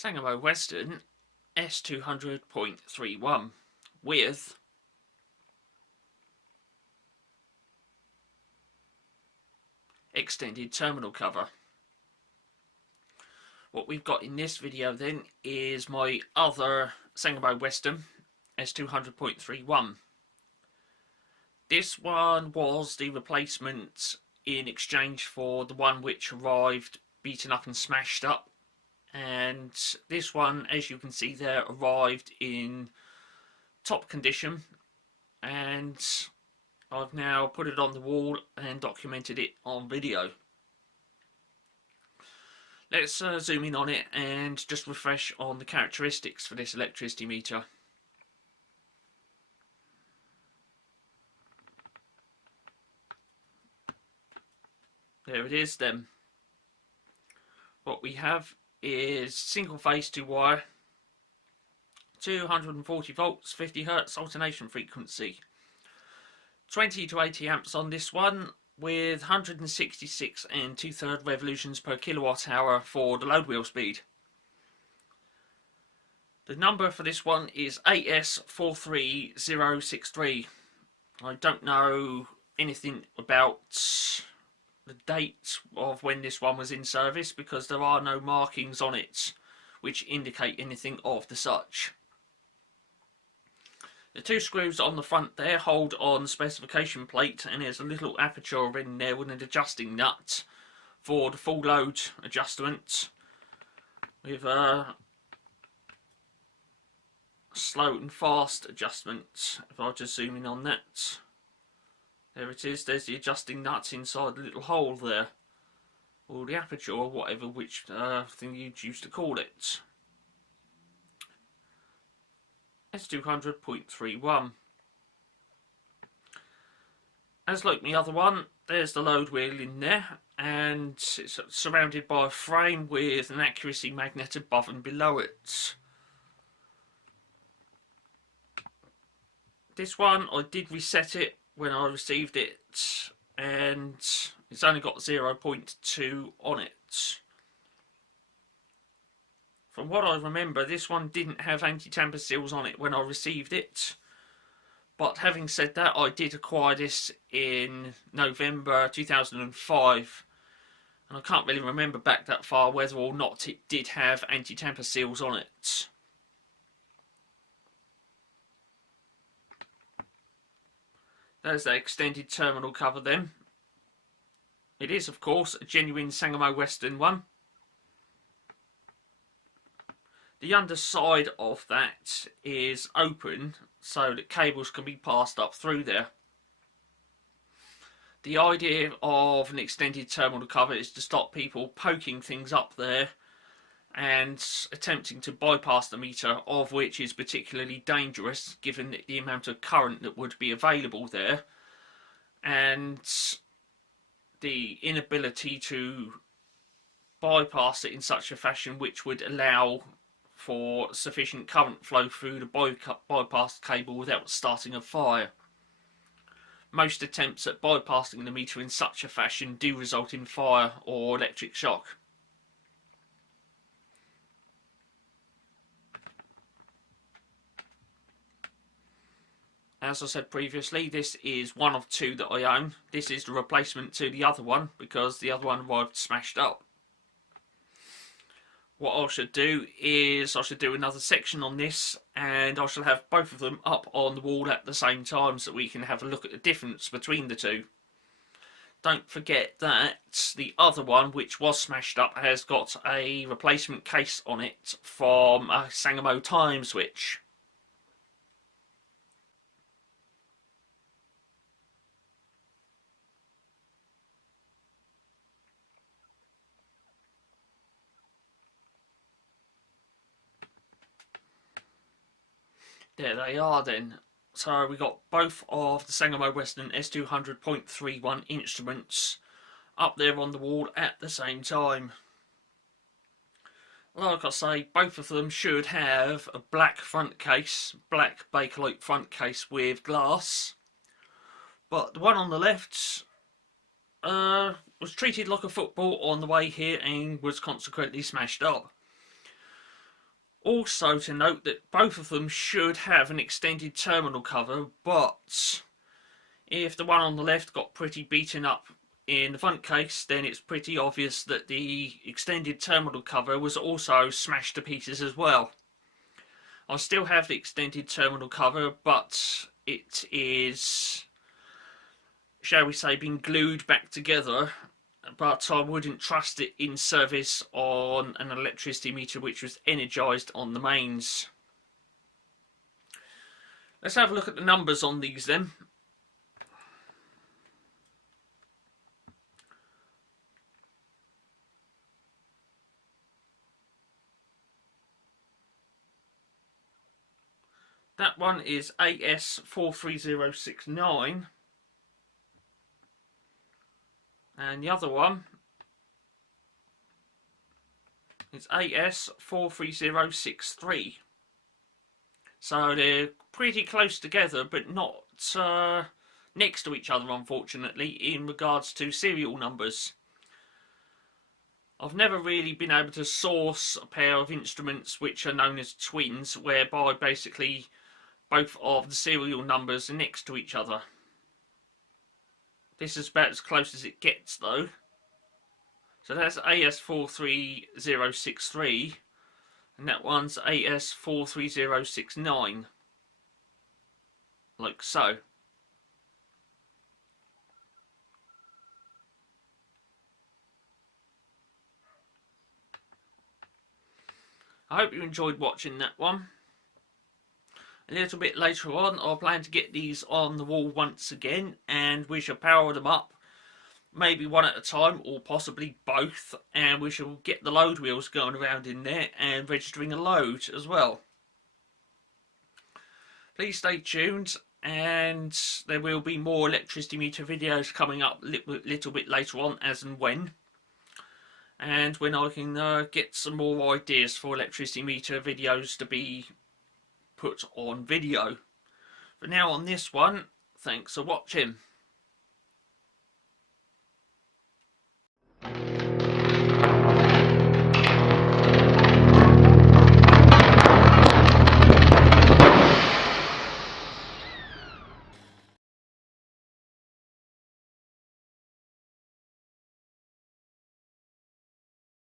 Sangamo Weston S200.31 with extended terminal cover. What we've got in this video then is my other Sangamo Weston S200.31. This one was the replacement in exchange for the one which arrived beaten up and smashed up, and this one, as you can see there, arrived in top condition, and I've now put it on the wall and documented it on video. Let's zoom in on it and just refresh on the characteristics for this electricity meter. There it is then. What we have is single phase 2 wire, 240 volts, 50 Hz alternation frequency, 20 to 80 amps on this one, with 166 2/3 revolutions per kilowatt hour for the load wheel speed. The number for this one is AS43063. I don't know anything about the date of when this one was in service because there are no markings on it which indicate anything of the such. The two screws on the front there hold on the specification plate, and there's a little aperture in there with an adjusting nut for the full load adjustment with a slow and fast adjustment. If I just zoom in on that, there it is. There's the adjusting nut inside the little hole there, or the aperture, or whatever which thing you'd used to call it. S200.31. As like the other one, there's the load wheel in there, and it's surrounded by a frame with an accuracy magnet above and below it. This one, I did reset it when I received it, and it's only got 0.2 on it. From what I remember, this one didn't have anti-tamper seals on it when I received it. But having said that, I did acquire this in November 2005. And I can't really remember back that far whether or not it did have anti-tamper seals on it. There's the extended terminal cover then. It is, of course, a genuine Sangamo Weston one. The underside of that is open so that cables can be passed up through there. The idea of an extended terminal cover is to stop people poking things up there and attempting to bypass the meter, of which is particularly dangerous given the amount of current that would be available there, and the inability to bypass it in such a fashion which would allow for sufficient current flow through the bypass cable without starting a fire. Most attempts at bypassing the meter in such a fashion do result in fire or electric shock. As I said previously, this is one of two that I own. This is the replacement to the other one because the other one arrived smashed up. What I should do is I should do another section on this, and I shall have both of them up on the wall at the same time so we can have a look at the difference between the two. Don't forget that the other one, which was smashed up, has got a replacement case on it from a Sangamo time switch. There they are then. So we got both of the Sangamo Weston S200.31 instruments up there on the wall at the same time. Like I say, both of them should have a black front case, black Bakelite front case with glass. But the one on the left was treated like a football on the way here and was consequently smashed up. Also to note that both of them should have an extended terminal cover, but if the one on the left got pretty beaten up in the front case, then it's pretty obvious that the extended terminal cover was also smashed to pieces as well. I still have the extended terminal cover, but it is, shall we say, been glued back together, but I wouldn't trust it in service on an electricity meter which was energised on the mains. Let's have a look at the numbers on these then. That one is AS43069, and the other one is AS43063. So they're pretty close together, but not next to each other, unfortunately, in regards to serial numbers. I've never really been able to source a pair of instruments which are known as twins, whereby basically both of the serial numbers are next to each other. This is about as close as it gets though. So that's AS43063 and that one's AS43069. Like so. I hope you enjoyed watching that one. A little bit later on I plan to get these on the wall once again, and we shall power them up, maybe one at a time or possibly both, and we shall get the load wheels going around in there and registering a load as well. Please stay tuned, and there will be more electricity meter videos coming up a little bit later on as and when. And when I can get some more ideas for electricity meter videos to be put on video. For now on this one, thanks for watching.